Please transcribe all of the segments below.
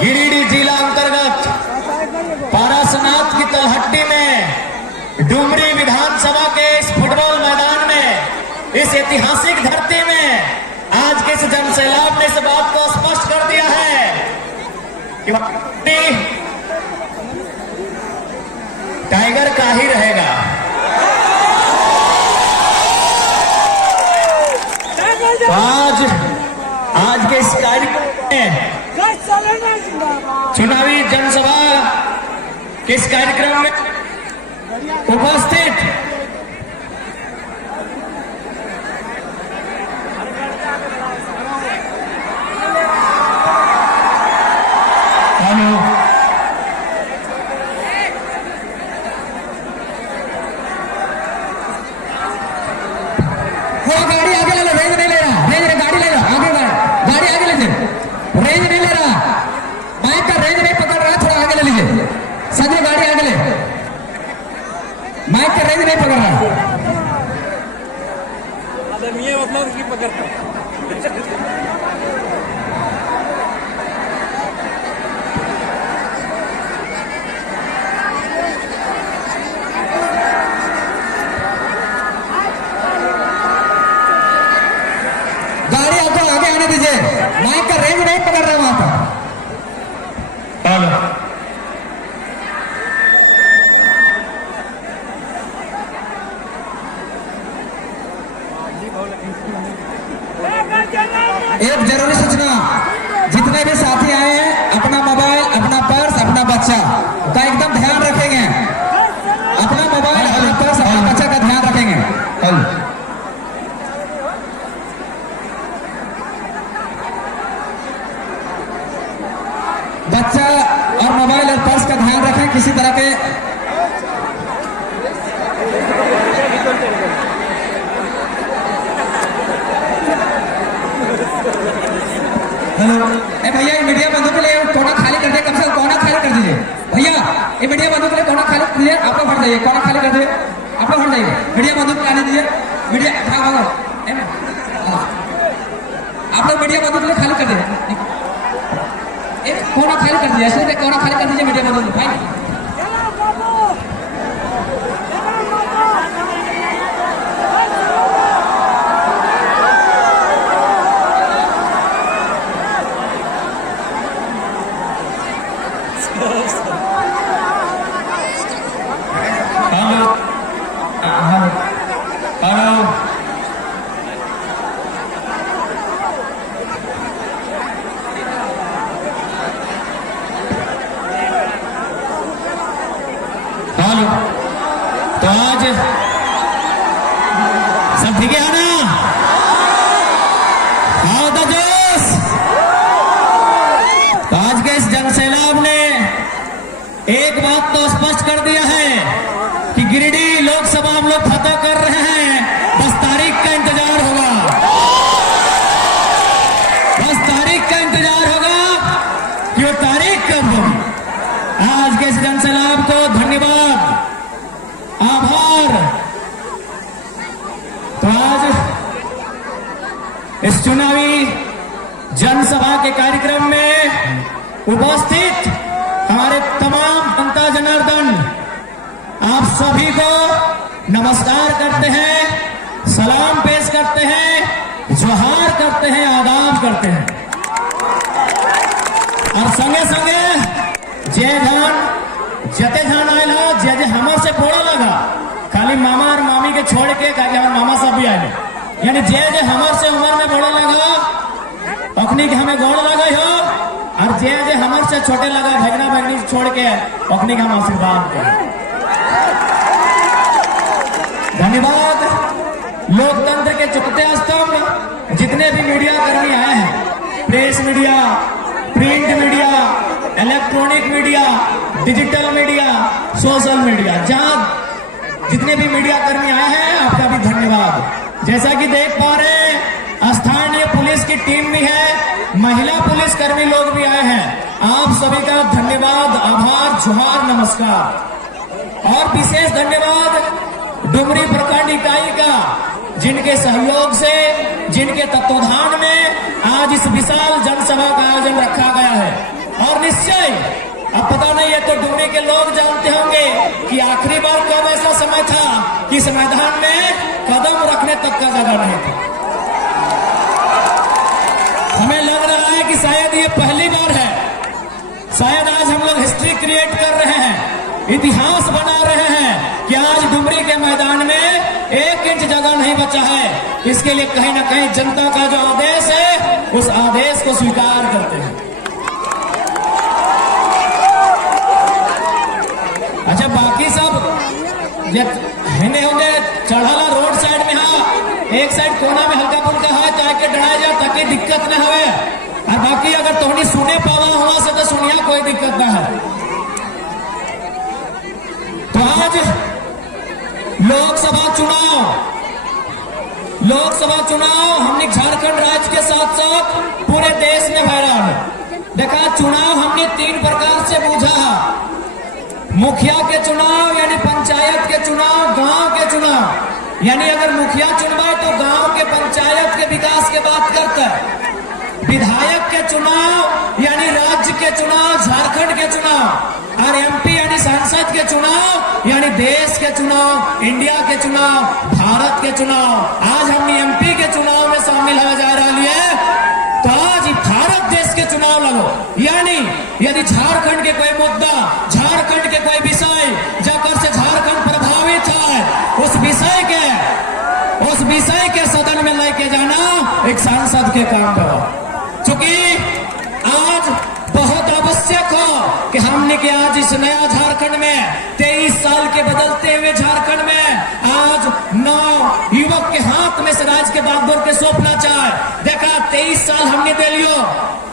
गिरिडीह जिला अंतर्गत पारसनाथ की तलहट्टी में डुमरी विधानसभा के इस फुटबॉल मैदान में, इस ऐतिहासिक धरती में आज के इस जनसैलाब ने इस बात को स्पष्ट कर दिया है कि टाइगर का ही रहेगा। तो आज के इस कार्यक्रम में, चुनावी जनसभा के इस कार्यक्रम में उपस्थित गाड़ी आगे ले लो, रेंज नहीं ले रहा, गाड़ी ले लो, आगे गाड़ी आगे ले लीजिए, रेंज नहीं ले रहा, बाइक का रेंज नहीं पकड़ रहा, थोड़ा आगे ले लीजिए, सभी गाड़ी आगे ले, बाइक का रेंज नहीं पकड़ रहा। ये मतलब उसकी पकड़ता गाड़ी आपको आगे आने दीजिए, माइक का रेंज नहीं पकड़ रहा वहां पर। एक जरूरी सूचना, जितने भी साथी आए हैं अपना मोबाइल, अपना पर्स, अपना बच्चा का एकदम ध्यान रखेंगे, अपना मोबाइल, अपना पर्स, अपना बच्चा का ध्यान रखेंगे। बच्चा और मोबाइल और पर्स का ध्यान रखें, किसी तरह के हेलो भैया, ये मीडिया बंधु के लिए कोना खाली कर दे, कम से कम कोना खाली कर दीजिए भैया, ये मीडिया बंधु के लिए कोना खाली कर दीजिए, आप लोग हट जाइए, कोना खाली कर दीजिए, आप लोग हट जाइए, मीडिया बंधु को आने दीजिए, मीडिया भागो, आप लोग मीडिया बंधु के लिए खाली कर दीजिए, एक कोना खाली कर दीजिए, ऐसे कोना खाली कर दीजिए मीडिया बंधु भाई। तो आज सब ठीक है ना? आओ तो जोश। तो आज के इस जनसैलाब ने एक बात तो स्पष्ट कर दिया है कि गिरिडीह लोकसभा हम लोग फतह कर रहे हैं, बस तारीख का इंतजार होगा, बस तारीख का इंतजार होगा कि वो तारीख कब होगी। आज के इस जनसैलाब को धन्यवाद, आभार। तो आज इस चुनावी जनसभा के कार्यक्रम में उपस्थित हमारे तमाम जनता जनार्दन, आप सभी को नमस्कार करते हैं, सलाम पेश करते हैं, जोहार करते हैं, आदाब करते हैं, और संगे संगे जय जान जते जान आयला, जे हमर से बोड़ा लगा, खाली मामा और मामी के छोड़ के हमारे मामा सब भी आए, यानी जे हमर से उम्र में बोड़ा लगा अखनी के हमें गोड़ लगा हो, और जे हमर से छोटे लगा भगना भगनी छोड़ के अखनी के हम आशीर्वाद करें। धन्यवाद। लोकतंत्र के चौथे स्तंभ जितने भी मीडिया कर्मी आए हैं, press media, print media, electronic media, digital media, social media, जहां जितने भी मीडिया कर्मी आए हैं आपका भी धन्यवाद। जैसा कि देख पा रहे हैं स्थानीय पुलिस की टीम भी है, महिला पुलिस कर्मी लोग भी आए हैं, आप सभी का धन्यवाद, आभार, जोहार, नमस्कार। और विशेष धन्यवाद डुमरी प्रखंड इकाई का, जिनके सहयोग से, जिनके तत्वाधान में आज इस विशाल जनसभा का आयोजन रखा गया है। और अब पता नहीं है तो डुमरी के लोग जानते होंगे कि आखिरी बार कब ऐसा समय था कि इस मैदान में कदम रखने तक का जगह नहीं था। हमें लग रहा है कि शायद ये पहली बार है, शायद आज हम लोग हिस्ट्री क्रिएट कर रहे हैं, इतिहास बना रहे हैं कि आज डुमरी के मैदान में 1 इंच जगह नहीं बचा है। इसके लिए कहीं ना कहीं जनता का जो आदेश है उस आदेश को स्वीकार करते हैं। अच्छा, बाकी सब हिंदे होंगे चढ़ाला रोड साइड में, हाँ एक साइड कोना में हल्का फुल्का है ताकि डराया जाए ताकि दिक्कत न हो। और बाकी अगर तोहनी सुने पावा हुआ से तो सुनिया कोई दिक्कत ना है। तो आज लोकसभा चुनाव हमने झारखंड राज्य के साथ साथ पूरे देश में भय रहा है। देखा, चुनाव हमने 3 प्रकार से बूझा। मुखिया के चुनाव यानी पंचायत के चुनाव, गांव के चुनाव यानी अगर मुखिया चुनवाए तो गांव के पंचायत के विकास की बात करता है। विधायक के चुनाव यानी राज्य के चुनाव, झारखंड के चुनाव, और एमपी यानी संसद के चुनाव यानी देश के चुनाव, इंडिया के चुनाव, भारत के चुनाव। आज हमने एमपी के चुनाव में शामिल हो जा रही है तो आज भारत देश के चुनाव लगो। यानी यदि झारखंड के कोई मुद्दा, झारखंड के कोई विषय जाकर से झारखंड प्रभावित है, उस विषय के सदन में लेके जाना एक सांसद के काम का। चूंकि आज बहुत आवश्यक हो कि हमने के आज इस नया झारखंड में 23 साल के बदलते हुए झारखंड में आज 9 युवक के हाथ में से राज्य के बागडोर के सौंपना चाहे। देखा, 23 साल हमने दे लियो,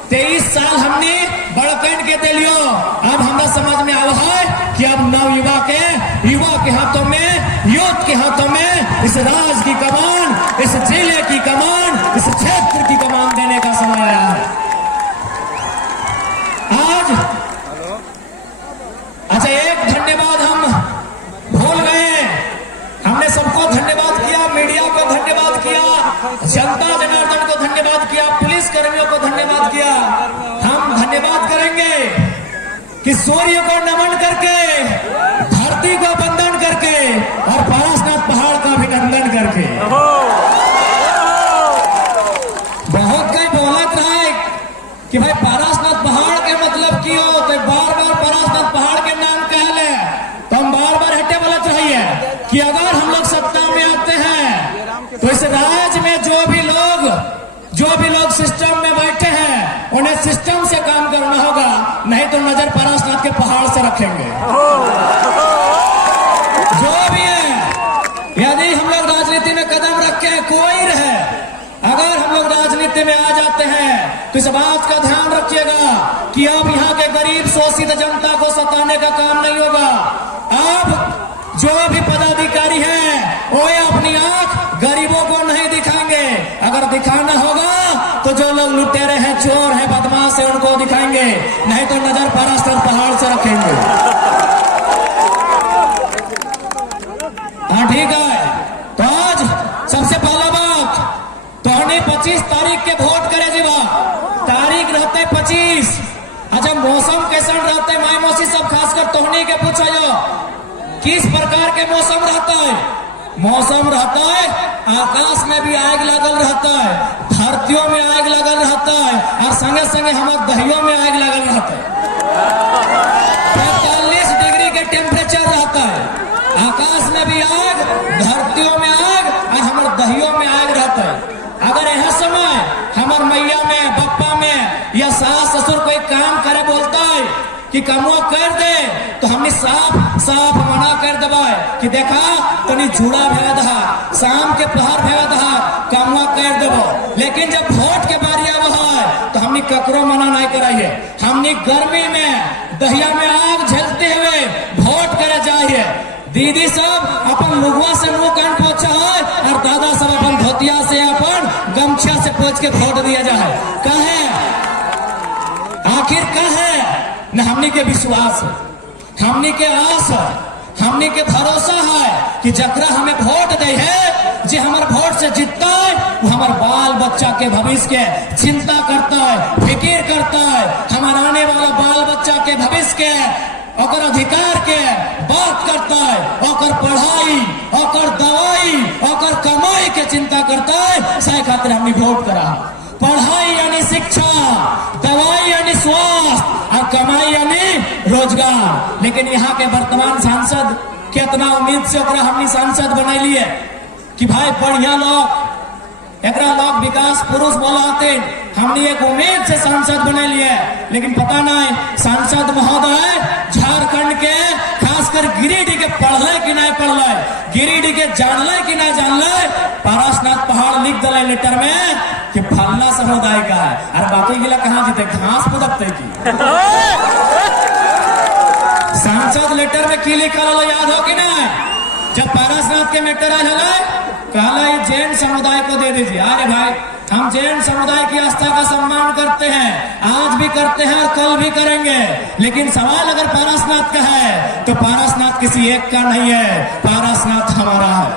23 साल हमने बड़कन के दे लियो। अब हमारा समझ में आवा है कि अब नव युवा के हाथों में, यूथ के हाथों में इस राज्य की कमान, इस जिले की कमान, इस क्षेत्र की कमान देने का समय आया है। आज अच्छा, एक धन्यवाद हम भूल गए। हमने सबको धन्यवाद किया, मीडिया को धन्यवाद किया, जनता जनार्दन को धन्यवाद किया, पुलिस कर्मियों को धन्यवाद किया। हम धन्यवाद करेंगे कि सूर्य को नमन करके, धरती को वंदन करके और पारसनाथ पहाड़ का अभिनंदन करके। बहुत कई बोलत रहा कि भाई पारसनाथ पहाड़ के मतलब की हो, तो बार बार पारसनाथ पहाड़ के नाम कहले तो हम बार बार हटे बोलत रही है कि अगर हम लोग सत्ता में आते हैं तो इस राज्य में जो भी लोग सिस्टम में बैठे हैं उन्हें सिस्टम से काम करना होगा, नहीं तो नजर पारसनाथ के पहाड़ से रखेंगे। जो भी है, यदि हम लोग राजनीति में कदम रखे, कोई रहे, अगर हम लोग राजनीति में आ जाते हैं तो इस बात का ध्यान रखिएगा कि अब यहाँ के गरीब शोषित जनता को सताने का काम नहीं होगा। अब जो भी पदाधिकारी हैं वो अपनी आंख गरीबों को नहीं दिखाएंगे। अगर दिखाना होगा तो जो लोग लुटेरे हैं, चोर हैं, बदमाश हैं, उनको दिखाएंगे, नहीं तो नजर पारसनाथ पहाड़ से रखेंगे। हाँ ठीक है। तो आज सबसे पहला बात तो 25 तारीख के वोट करे जीवा, तारीख रहते 25। अच्छा, मौसम कैसा रहते माई मौसी सब, खासकर तोहनी के पूछो जो किस प्रकार के मौसम रहता है। मौसम रहता है आकाश में भी आग लगल रहता है, धरतियों में आग लगल रहता है, और संगे संगे हमारे दहियों में आग लगल रहता है। 45 डिग्री के टेम्परेचर रहता है, आकाश में भी आग, धरतियों में आग, और हमारे दहियों में आग रहता है। अगर यह समय हमार मैया में, बप्पा में या सास ससुर कोई काम करे बोलता है कि कमो कर दे, तो हमने साफ मना कर देवा कि देखा तनी जुड़ा भेज दहा, शाम के पहर भेज दहा, कमो कर देवो। लेकिन जब वोट के बारी आवा है तो हमने ककरो मना नहीं कराइए। हमने गर्मी में दहिया में आग झेलते हुए वोट करे चाहिए। दीदी सब अपन लुगवा से मुंह कान पोछा है और दादा सब अपन धोतिया से, अपन गमछा से पोछ के वोट दिया जाए। कहे आखिर कहे न हमने के विश्वास है, हमने के आस है, हमने के भरोसा है कि जकरा हमें वोट दे है, जो हमारे वोट से जीतता है, वो हमारे बाल बच्चा के भविष्य के चिंता करता है, फिक्र करता है, हमारा आने वाला बाल बच्चा के भविष्य फरमाइश के और अधिकार के बात करता है, और पढ़ाई और दवाई और कमाई के चिंता करता है। सही खातिर हमने वोट करा। पढ़ाई यानी शिक्षा, दवाई यानी स्वास्थ्य और कमाई यानी रोजगार। लेकिन यहाँ के वर्तमान सांसद कितना उम्मीद से हमने सांसद बनैली है कि भाई बढ़िया लोग एकरा लोग विकास पुरुष बोलाते, हमने एक उम्मीद से सांसद बने लिए। लेकिन पता नहीं सांसद महोदय झारखंड के खासकर गिरिडीह के पढ़ले कि नहीं पढ़ले, गिरिडीह के जानले कि नहीं जानले। पारसनाथ पहाड़ लिख दिले लेटर में कि फलना समुदाय का है, और बाकी गिला कहाँ जीते, घास पुदकते की। सांसद लेटर में की लिखल याद हो कि नहीं? जब पारसनाथ के मैटर आए कहला ये जैन समुदाय को दे दीजिए। अरे भाई, हम जैन समुदाय की आस्था का सम्मान करते हैं, आज भी करते हैं और कल भी करेंगे। लेकिन सवाल अगर पारसनाथ का है तो पारसनाथ किसी एक का नहीं है, पारसनाथ हमारा है।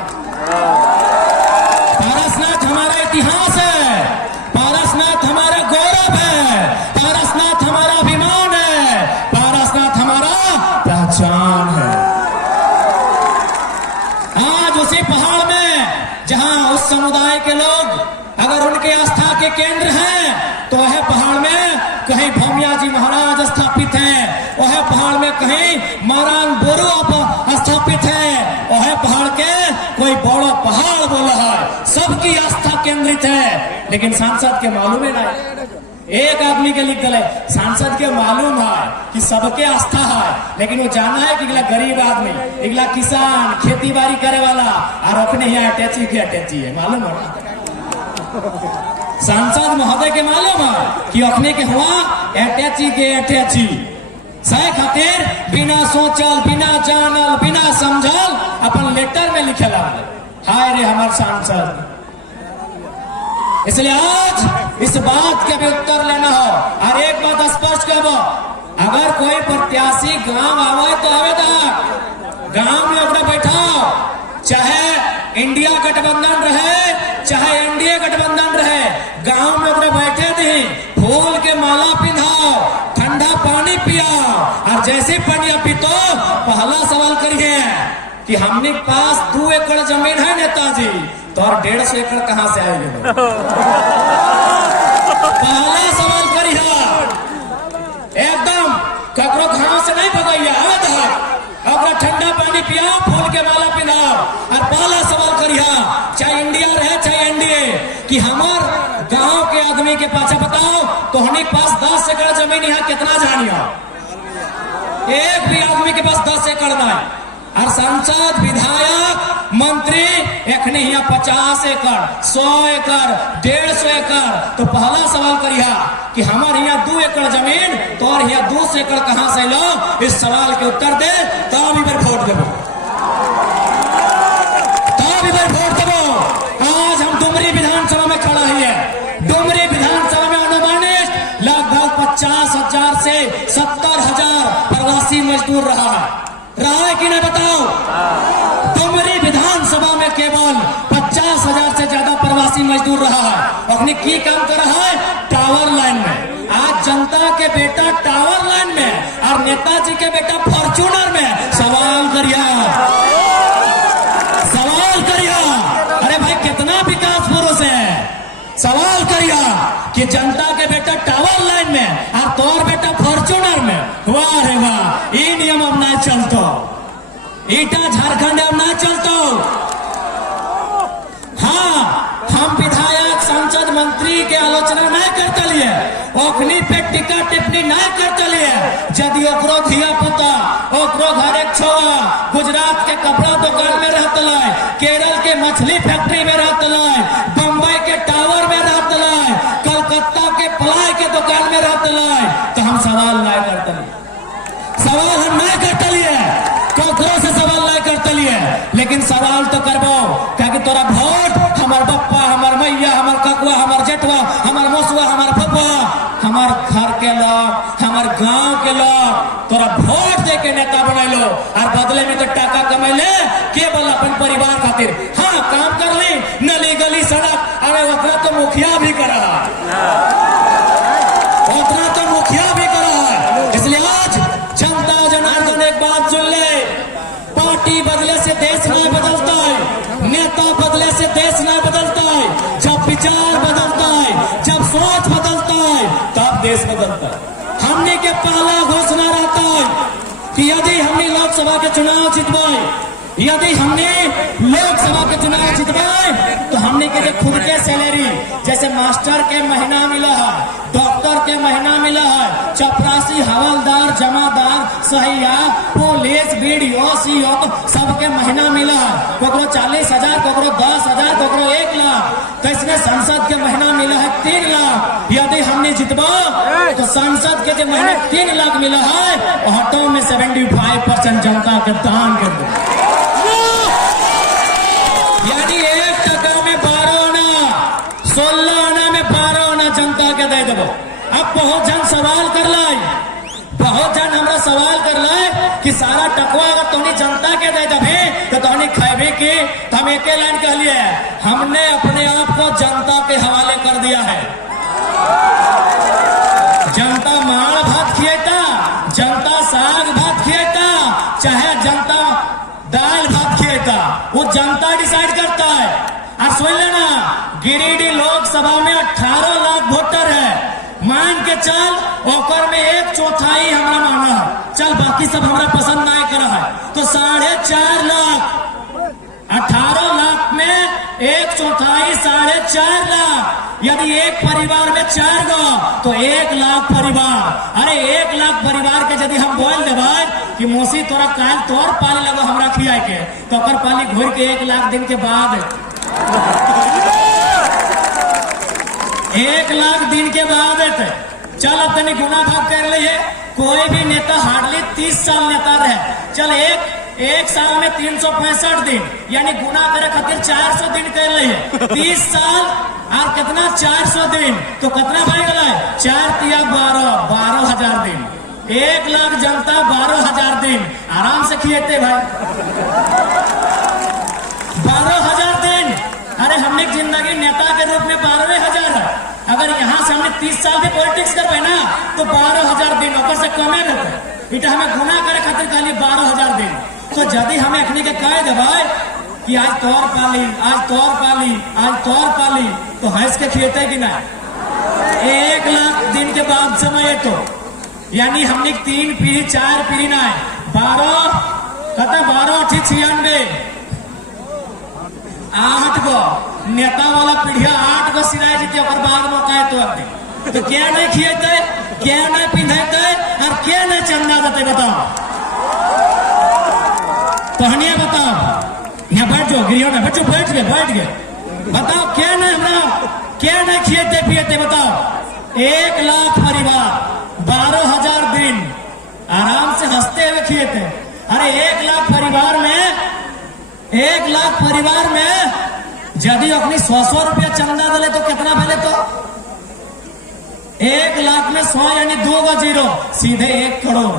पारसनाथ हमारा इतिहास है, पारसनाथ हमारा गौरव है, पारसनाथ हमारा अभिमान है, पारसनाथ हमारा पहचान है। आज उसी पहाड़ में जहां उस समुदाय के लोग अगर उनके आस्था के केंद्र हैं तो वह पहाड़ में कहीं भौमिया जी महाराज स्थापित हैं, वह पहाड़ में कहीं महारान बोरो स्थापित है, वह पहाड़ के कोई बड़ा पहाड़ बोला है, सबकी आस्था केंद्रित है। लेकिन सांसद के मालूम है नहीं, एक आदमी के लिख गए सांसद के मालूम है कि सबके आस्था है, लेकिन वो जाना है कि इगला गरीब आदमी, इगला किसान, खेती बाड़ी करे वाला, और अपने यहाँ अटैची के अटैची है, मालूम है ना? सांसद महोदय के मालूम है कि अपने के हुआ अटैची के अटैची। सही खातिर बिना सोचल, बिना जानल, बिना समझल अपन लेटर में लिखेला, हाय रे हमार सांसद। इसलिए आज इस बात के भी उत्तर लेना हो, और एक बात स्पष्ट करो, अगर कोई प्रत्याशी गांव आवे तो आवे तक गांव में अपना बैठाओ, चाहे इंडिया गठबंधन रहे चाहे एनडीए गठबंधन रहे, गांव में अपने बैठे थे, फूल के माला पिंधाओ, ठंडा पानी पियाओ, और जैसे पानी पीतो पहला सवाल करिए कि हमने पास 2 एकड़ जमीन है नेताजी, तो और 150 एकड़ कहां से आएंगे? पहला सवाल करिए, एकदम ककरो घास से नहीं भगैया, अपना ठंडा पानी पियाओ, फूल के माला पिलाओ, और पहला सवाल करिए चाहे इंडिया रहे चाहे एनडीए कि हमार गांव के आदमी के पाछे बताओ तो हमारे पास 10 एकड़ जमीन यहाँ कितना जानियो? एक भी आदमी के पास 10 एकड़ नहीं, और सांसद, विधायक, मंत्री एखने यहाँ 50 एकड़, 100 एकड़, 150 एकड़। तो पहला सवाल करिए कि हमारे यहाँ 2 एकड़ जमीन, तो और यहाँ 200 एकड़ कहां से लो? इस सवाल के उत्तर दे तब ही वोट देवो, तब ही वोट देवो। आज हम डुमरी विधानसभा में खड़ा है, डुमरी विधानसभा में अनुमानित लगभग 50,000 से 70,000 प्रवासी मजदूर रहा है कि नहीं बताओ? डुमरी विधानसभा में केवल 50,000 से ज्यादा प्रवासी मजदूर रहा है। अपने की काम कर रहा है? टावर लाइन में। आज जनता के बेटा टावर लाइन में और नेताजी के बेटा फॉर्च्यूनर में। सवाल करिए, सवाल करिए, अरे भाई कितना विकास पुरुष है? सवाल करिए कि जनता के बेटा टावर लाइन में और तोर बेटा फॉर्च्यूनर में। वाह रे वाह, ये नियम अब ना चलतो, ईटा झारखंड अब ना चलतो। हाँ, हम विधायक, सांसद, मंत्री के आलोचना नहीं करते लिए, ओखनी पे टिका टिप्पणी नहीं करते लिए। यदि ओकरो धिया पुता, ओकरो घर एक छोआ गुजरात के कपड़ा दुकान में रहता है, केरल के मछली फैक्ट्री में रहता है, बम्बई के टावर में रहता है, कलकत्ता के प्लाई के दुकान में रहता है, तो हम सवाल नहीं करते लिए, सवाल हम नहीं करते लिए, कोकरों से सवाल नहीं करते लिए। लेकिन सवाल तो करबो, क्योंकि तोरा वोट हमार बप्पा, हमार मैया, हमार ककुआ, हमार जेठवा, हमार मौसुआ, हमार फुफा, हमार घर के लोग, हमार गांव के लोग तोरा वोट दे के नेता बनैलो, और बदले में तो टाका कमैले केवल अपन परिवार खातिर। हाँ, काम कर ली, नली गली सड़क, अरे उतना तो मुखिया भी कर रहा है, उतना तो मुखिया भी कर रहा है। इसलिए आज के पहला घोषणा रहता है कि यदि हमने लोकसभा के चुनाव जितवाए, यदि हमने लोकसभा के चुनाव जितवाए तो हमने के जो खुद के सैलरी, जैसे मास्टर के महीना मिला है, डॉक्टर के महीना मिला है, चपरासी, हवलदार, जमादार, सहिया, पुलिस, बीडीओ, सीओ सबके महीना मिला है। कोकरो 40,000, कोकरो 10,000, कोकरो 1 लाख। तो इसमें संसद के महीना मिला है 3 लाख। यदि हमने जितवा तो संसद के जो महीने 3 लाख मिला है, हटो में 75% जनता के दान कर दो। यानी 1% में 12 आना, 16 आना में 12 आना जनता के दे देवो। अब बहुत जन सवाल कर लाए, बहुत जन हमारा सवाल कर लाए कि सारा टकवा अगर तोनी जनता के दे दे तो तोनी खाए की। तो हम एक लाइन कह लिए, हमने अपने आप को जनता के हवाले कर दिया है। जनता माड़ भात खिएता, जनता साग भात खिएता, चाहे जनता दाल भात खिएता, वो जनता डिसाइड करता है। और सुन लेना, गिरिडीह लोकसभा में 18 लाख वोटर है। मान के चल ओकर में 1/4 हमारा माना है, चल बाकी सब हमारा पसंद नहीं करा है, तो 4.5 लाख। 18 लाख में 1/4 4.5 लाख। यदि एक परिवार में 4 गो तो 1 लाख परिवार। अरे 1 लाख परिवार के यदि हम बोल देवे कि मौसी तोरा काल तोर पाली लगो हमरा खियाए के, तो ओकर पाली घूर के 1 लाख दिन के बाद 1 लाख दिन के बाद चल अब तनी गुना भाग कर लिए। कोई भी नेता हार्डली 30 साल नेता रहे, चल एक साल में 365 दिन, यानी गुना करे खातिर 400 दिन कर लिए। 30 साल और कितना 400 दिन, तो कितना भाई गला है? 4 तिया 12,000 दिन। 1 लाख जनता 12,000 दिन आराम से खिएते भाई। 12,000 दिन। अरे हमने जिंदगी नेता के रूप में 12,000 है। अगर यहाँ से हमने 30 साल भी पॉलिटिक्स करवे ना तो 12,000 दिन ऊपर से कमे रहते। इटा हमें गुना करे खातिर खाली 12,000 दिन। तो यदि हमें अखनी के कह देवे कि आज तोर पाली, आज तोर पाली, आज तोर पाली, तो हंस के खिएते कि ना? 1 लाख दिन के बाद समय तो यानी हमने 3 पीढ़ी 4 पीढ़ी ना है, 12 कहते 12 ठीक 96 8 गो नेता वाला पीढ़िया 8 गो सिराय जीते और बाद में कहे तो क्या नहीं खिएते, क्या नहीं पिंधेते और क्या नहीं चंदा देते? बताओ पहनिया, बताओ। यहाँ बैठ जाओ, गिरिया में बैठो, बैठ गए बताओ क्या नहीं हमरा, क्या नहीं खिएते पिएते? बताओ। 1 लाख परिवार 12,000 दिन आराम से हंसते हुए खिएते। अरे 1 लाख परिवार में, 1 लाख परिवार में यदि अपनी 100 रुपया चंदा दले तो कितना भले? तो 1 लाख में 100 यानी 2 गो 0, सीधे 1 करोड़।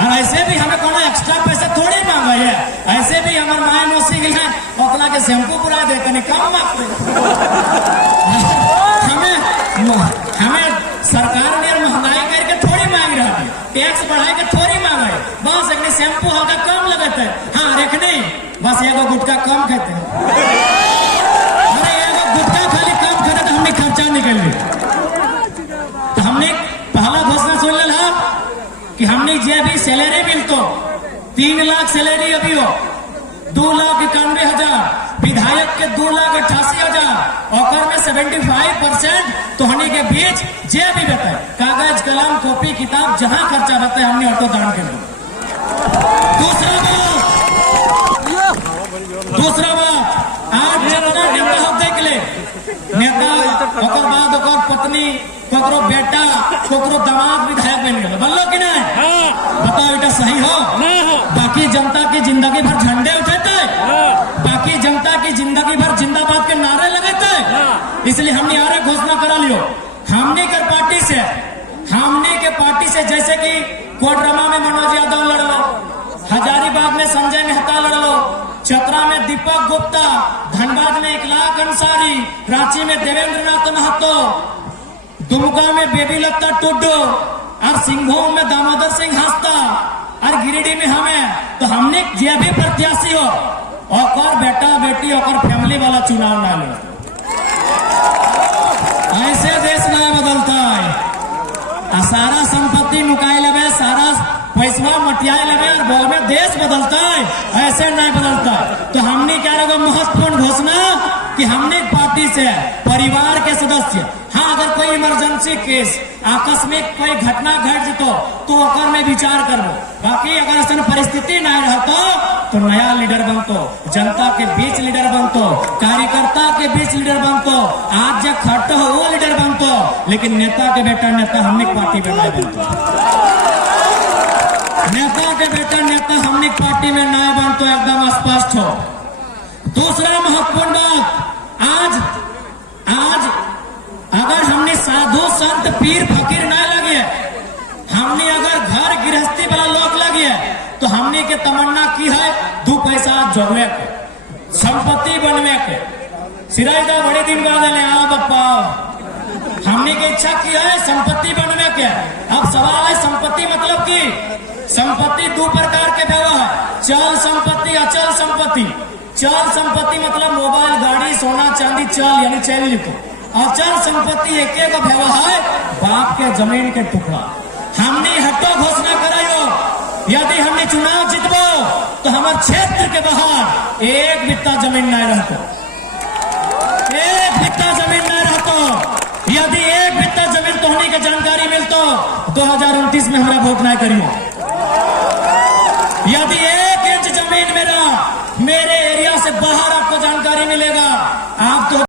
और ऐसे भी हमें कोनो एक्स्ट्रा पैसे थोड़ी मांगा है, ऐसे भी हमारे माए मौसी गई है ओकला के शैम्पू पुरा देते नहीं, कम मांगते। हमें सरकार ने महंगाई करके थोड़ी मांग रहा है, टैक्स बढ़ाए के थोड़ी मांगा है, बस एक शैम्पू हल्का कम लगता है। हाँ रेख नहीं, बस एगो गुटखा कम खाते हैं। अरे एगो गुटखा खाली कम खाते तो हमने खर्चा निकल लिया। तो हमने पहला घोषणा सुन लिया कि हमने जे भी सैलरी मिल तो 3 लाख सैलरी अभी हो, 2,91,000, विधायक के 2,88,000, और में 75% तो हनी के बीच जे भी बताए कागज कलम कॉपी किताब जहां खर्चा रहता है हमने ऑटो दान कर दिया। दूसरा बात आज जितना नेता हो देख ले, नेता ओकर बाद ओकर पत्नी, कोकरो बेटा, कोकरो दामाद विधायक बन गए, बोलो कि नहीं? बताओ बेटा सही हो? बाकी जनता की जिंदगी भर झंडे उठाते, बाकी जनता की जिंदगी भर जिंदाबाद के नारे लगाते। इसलिए हमने आरे घोषणा करा लियो, हमने के पार्टी से जैसे कि कोडरमा में मनोज यादव लड़ लो, हजारीबाग में संजय मेहता लड़ लो, चतरा में दीपक गुप्ता, धनबाद में इकलाक अंसारी, रांची में देवेंद्र नाथ महतो, दुमका में बेबी लता टुड्डू और सिंहभूम में दामोदर सिंह हंसता और गिरिडीह में हमें। तो हमने जे भी प्रत्याशी हो और बेटा बेटी और फैमिली वाला चुनाव ना लो, ऐसे देश ना लुकाए लगे, सारा पैसा मटियाए लगे और बोल में देश बदलता है, ऐसे नहीं बदलता है। तो हमने क्या लगा महत्वपूर्ण घोषणा कि हमने पार्टी से परिवार के सदस्य, हाँ अगर कोई इमरजेंसी केस आकस्मिक कोई घटना घट जतो तो ओकर में विचार करबो, बाकी अगर ऐसा परिस्थिति नहीं रहतो तो नया लीडर बनतो, जनता के बीच लीडर बनतो, कार्यकर्ता के बीच लीडर बनतो, आज जो खट हो वो लीडर बनतो, लेकिन नेता के बेटा नेता हमने पार्टी में नहीं बनतो, नेता के बेटा नेता हमने पार्टी में नहीं बनतो, एकदम स्पष्ट हो। दूसरा महत्वपूर्ण बात, आज अगर हमने साधु संत पीर फकीर नहीं लगे, हमने अगर घर गृहस्थी वाला लोग लगे तो हमने के तमन्ना की है दो पैसा जोड़ने के, संपत्ति बनने के। सिराजदा बड़े दिन बाद आ बप्पा, हमने की इच्छा की है संपत्ति बनने के। अब सवाल है संपत्ति मतलब की, संपत्ति दो प्रकार के व्यवहार है, चल संपत्ति, अचल संपत्ति। चल संपत्ति मतलब मोबाइल, गाड़ी, सोना चांदी, चल यानी चल लिखो। अचल संपत्ति एक एक व्यवहार बाप के जमीन के टुकड़ा। हमने हटो घोषणा करायो, यदि हमने चुनाव जीतबो तो हमारे क्षेत्र के बाहर एक बित्ता जमीन नहीं रहतो, एक बित्ता जमीन नहीं रहतो। यदि एक बित्ता जमीन तोहनी के जानकारी मिलतो 2029 में हमारा वोट नहीं करियो। यदि 1 इंच जमीन मेरे एरिया से बाहर आपको जानकारी मिलेगा, आप तो